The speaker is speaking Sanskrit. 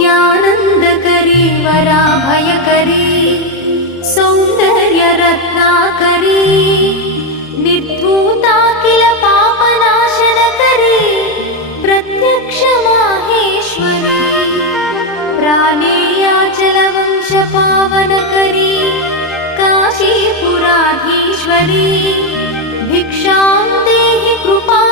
नित्यानन्दकरी वराभयकरी सौन्दर्यरत्नाकरी निर्धूताखिल पापनाशनकरी प्रत्यक्ष माहेश्वरी प्राणेयाचलवंशपावनकरी काशीपुराधीश्वरी भिक्षां देहि कृपा